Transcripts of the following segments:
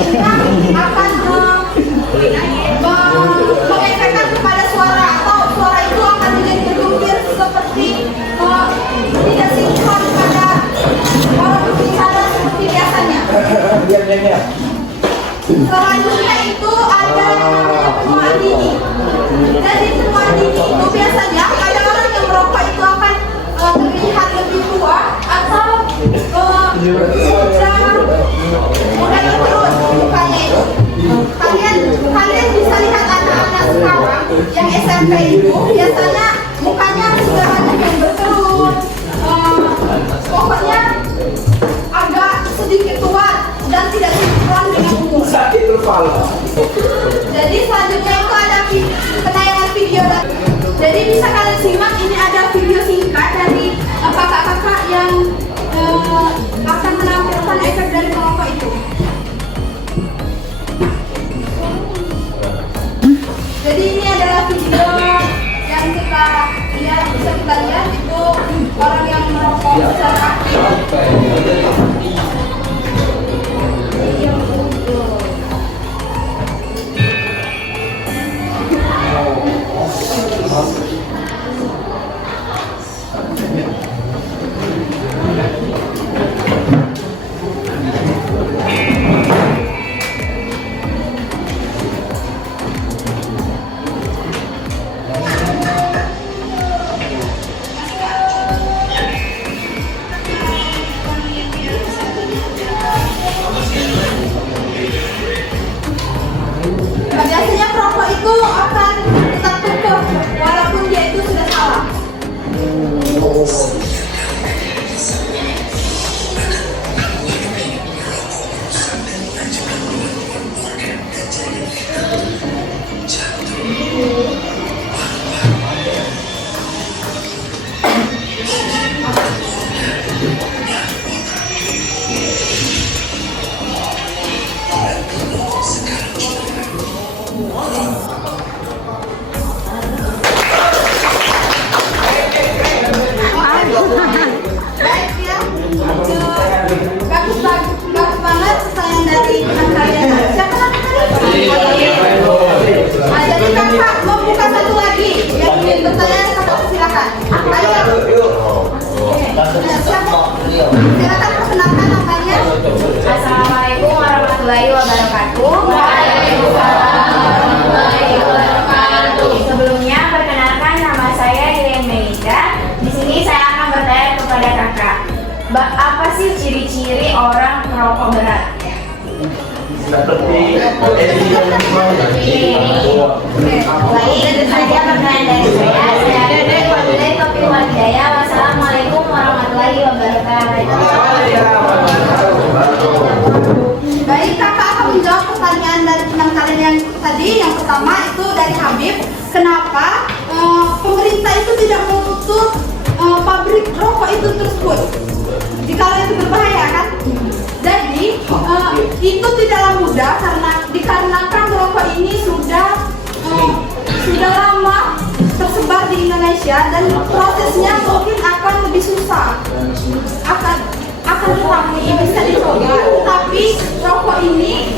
sehingga akan mengefekkan kepada suara, atau suara itu akan menjadi bergulir seperti tidak sinkron pada orang berbicara seperti biasanya. Selanjutnya itu ada namanya penuaan dini. Jadi penuaan dini itu biasanya ada orang yang merokok itu akan terlihat lebih tua atau sudah terus mukanya itu. Kalian bisa lihat anak-anak sekarang yang SMP itu biasanya mukanya sudah banyak yang berkerut, pokoknya agak sedikit tua dan tidak sinkron dengan umur. Jadi selanjutnya itu ada penayangan video. Jadi bisa kalian simak, ini ada video singkat dari kakak-kakak yang akan menampilkan efek dari merokok itu. Jadi ini adalah video yang kita lihat, bisa kita lihat itu orang yang merokok secara aktif. Biasanya perokok itu akan tetap kekeh walaupun dia itu sudah salah. Baik ya, bagus banget pertanyaan dari kalian. Siapa lagi tadi? Jadi kakak membuka satu lagi yang ingin bertanya, kakak silakan. Ayo. Silakan perkenalkan namanya. Assalamualaikum warahmatullahi wabarakatuh. Waalaikumsalam warahmatullahi wabarakatuh. Sebelumnya perkenalkan nama saya Yen Meida. Di sini saya akan bertanya kepada kakak, apa sih ciri-ciri orang merokok berat? Seperti Baik, itu saja pertanyaan dari saya. Saya Dede Wabillahi Taufiq wal Hidayah. Wassalamualaikum warahmatullahi wabarakatuh. Baik, kakak akan menjawab pertanyaan dari teman kalian yang tadi. Yang pertama itu dari Habib, kenapa pemerintah itu tidak menutup pabrik rokok itu tersebut jika itu berbahaya kan? Jadi itu tidaklah mudah dikarenakan rokok ini sudah lama tersebar di Indonesia dan prosesnya mungkin akan lebih susah. Akan tetapi bisa dicoba. Tetapi rokok ini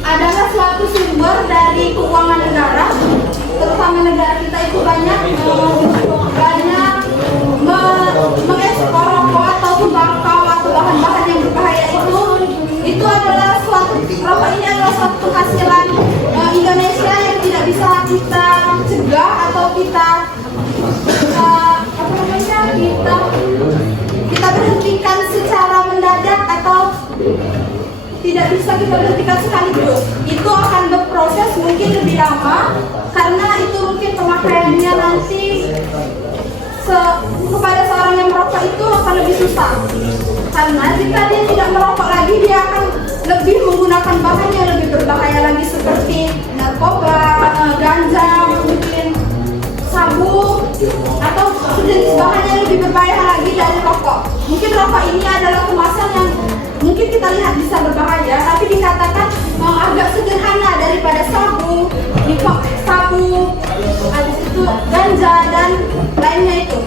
adalah suatu sumber dari keuangan negara, terutama negara kita itu banyak mengekspor rokok atau tembakau atau bahan-bahan yang berbahaya itu adalah rokok ini adalah suatu penghasilan Indonesia yang tidak bisa kita cegah atau kita berhentikan secara mendadak atau tidak bisa kita berhentikan sekaligus. Itu akan berproses mungkin lebih lama karena itu mungkin pemakaiannya nanti kepada seorang yang merokok itu akan lebih susah. Karena jika dia tidak merokok lagi, dia akan lebih menggunakan bahan yang lebih berbahaya lagi seperti narkoba, ganja, mungkin sabu atau sejenis bahan yang lebih berbahaya lagi dari rokok. Mungkin rokok ini adalah kemasan yang mungkin kita lihat bisa berbahaya, tapi dikatakan agak sederhana daripada sabu, habis itu ganja dan lainnya itu.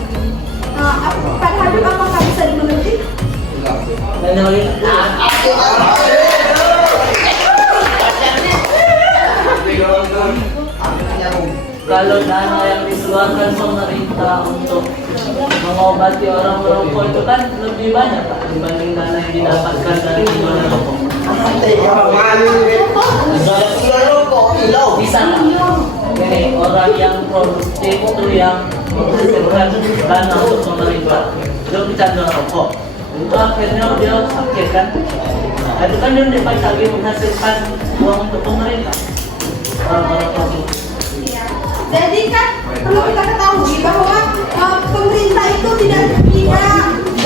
Pak Habib, apakah bisa dimengerti? kalau dana yang dikeluarkan pemerintah untuk mengobati orang merokok itu kan lebih banyak Pak dibanding dana yang didapatkan dari penjualan rokok. Bisa Pak? Ini orang yang produktif itu yang menghasilkan dana untuk pemerintah itu pecandu rokok. Itu akhirnya dia sakit kan? Nah, itu kan dia dapat lagi menghasilkan uang untuk pemerintah. Orang-orang produktif. Jadi kan perlu kita ketahui bahwa pemerintah itu tidak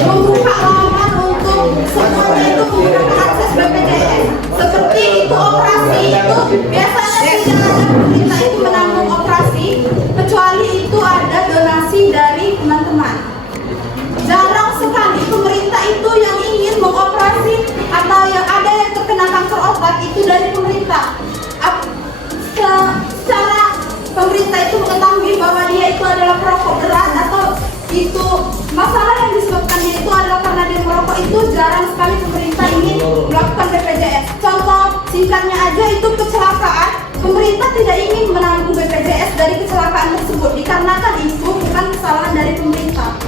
membuka lowongan untuk semuanya itu menggunakan akses BPJS. Seperti itu operasi itu biasanya tidak ada pemerintah itu menanggung operasi kecuali itu ada donasi dari teman-teman. Jarang sekali pemerintah itu yang ingin mengoperasi atau yang ada yang terkena kanker otak itu dari pemerintah. Secara pemerintah itu mengetahui bahwa dia itu adalah perokok berat atau itu masalah yang disebabkan dia itu adalah karena dia merokok, itu jarang sekali pemerintah ingin melakukan BPJS. Contoh singkatnya aja itu kecelakaan, pemerintah tidak ingin menanggung BPJS dari kecelakaan tersebut dikarenakan itu bukan kesalahan dari pemerintah.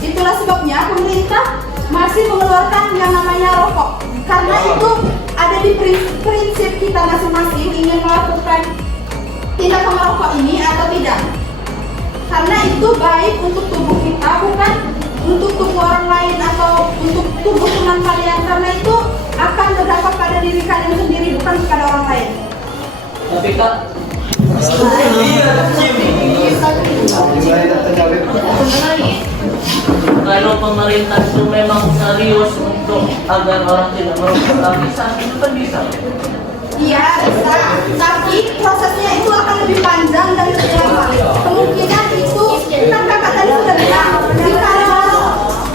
Itulah sebabnya pemerintah masih mengeluarkan yang namanya rokok, karena itu ada di prinsip kita masing-masing ingin melakukan tindakan merokok ini atau tidak, karena itu baik untuk tubuh kita, bukan untuk tubuh orang lain atau untuk tubuh teman kalian, karena itu akan berdampak pada diri kalian sendiri, bukan kepada orang lain. Tapi Kak, kalau pemerintah itu memang serius untuk agar orang tidak merokok lagi, itu kan bisa. Iya, bisa. Tapi prosesnya itu akan lebih panjang dan lebih lama. Kemungkinan itu, kan kakak tadi sudah bilang,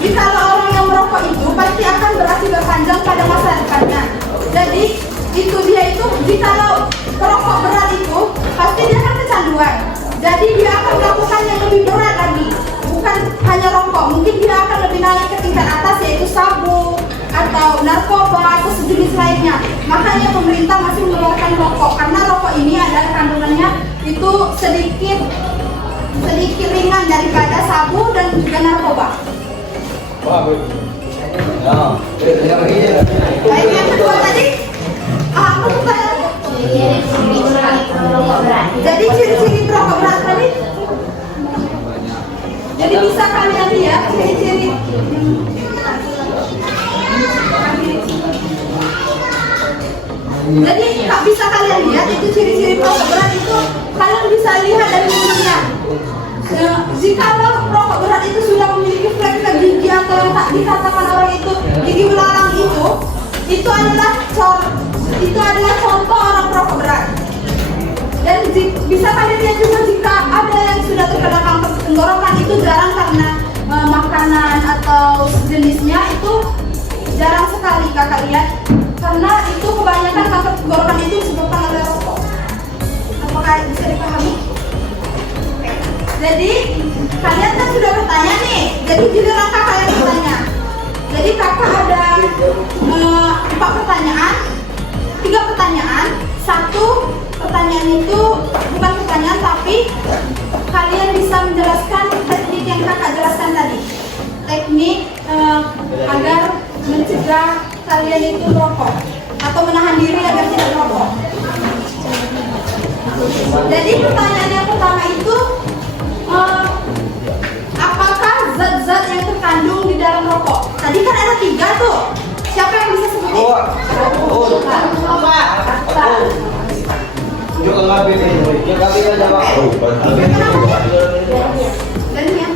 jika orang yang merokok itu pasti akan berakibat panjang pada masa depannya. Jadi, itu dia itu, jika perokok berat itu, pasti dia akan kecanduan. Jadi dia akan melakukan yang lebih berat lagi. Bukan hanya rokok, mungkin dia akan lebih naik ke tingkat atas, yaitu sabu, atau narkoba atau sejenis lainnya. Makanya pemerintah masih mengeluarkan rokok, karena rokok ini adalah kandungannya itu sedikit ringan daripada sabu dan juga narkoba. Baik, yang kedua tadi apa tuh kalian? Jadi ciri-ciri perokok berat tadi. Jadi bisa kalian lihat ciri-ciri. Jadi bisa kalian lihat itu ciri-ciri perokok berat itu kalian bisa lihat dari mulutnya. Jika perokok berat itu sudah memiliki flek-flek gigi atau yang tak dikatakan orang itu gigi belalang itu adalah contoh orang perokok berat. Dan bisa kalian lihat juga jika ada yang sudah terkena kanker tenggorokan itu jarang karena makanan atau sejenisnya, itu jarang sekali kakak lihat, karena itu kebanyakan kanker tenggorokan itu disebabkan oleh rokok. Apakah bisa dipahami? Oke. Jadi kalian kan sudah bertanya nih, jadi giliran kakak yang bertanya. Jadi kakak ada 4 pertanyaan, 3 pertanyaan. 1 pertanyaan itu bukan pertanyaan, tapi kalian bisa menjelaskan teknik yang kakak jelaskan tadi. Teknik agar mencegah kalian itu merokok atau menahan diri agar tidak merokok. Jadi pertanyaan yang pertama itu, apakah zat-zat yang terkandung di dalam rokok? Tadi kan ada 3 tuh. Siapa yang bisa sebutin? Dania.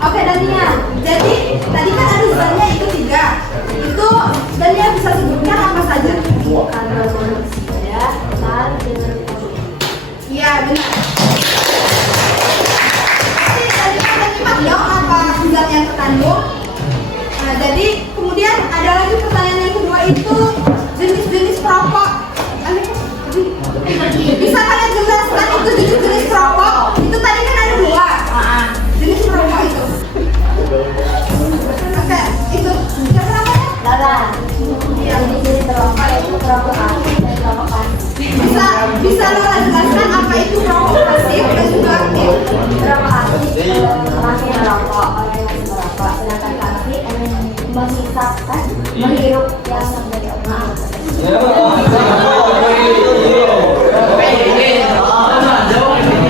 Oke, Dania. Jadi tadi kan ada zatnya itu 3. Itu Dania bisa sebutkan apa saja? Iya, benar. Jadi tadi kan Dania bilang apa zat yang terkandung. Nah, jadi kemudian ada lagi pertanyaan yang kedua itu jenis-jenis perokok. Bisa kalian jelaskan itu jenis-jenis perokok? Itu tadi kan ada 2 jenis perokok itu. Oke, itu siapa namanya? Lala. Iya. Jenis perokok itu perokok pasif dan perokok pasif. Bisa Lola jelaskan apa itu perokok pasif? menghisapkan, menghirup yang dari Allah. Ya,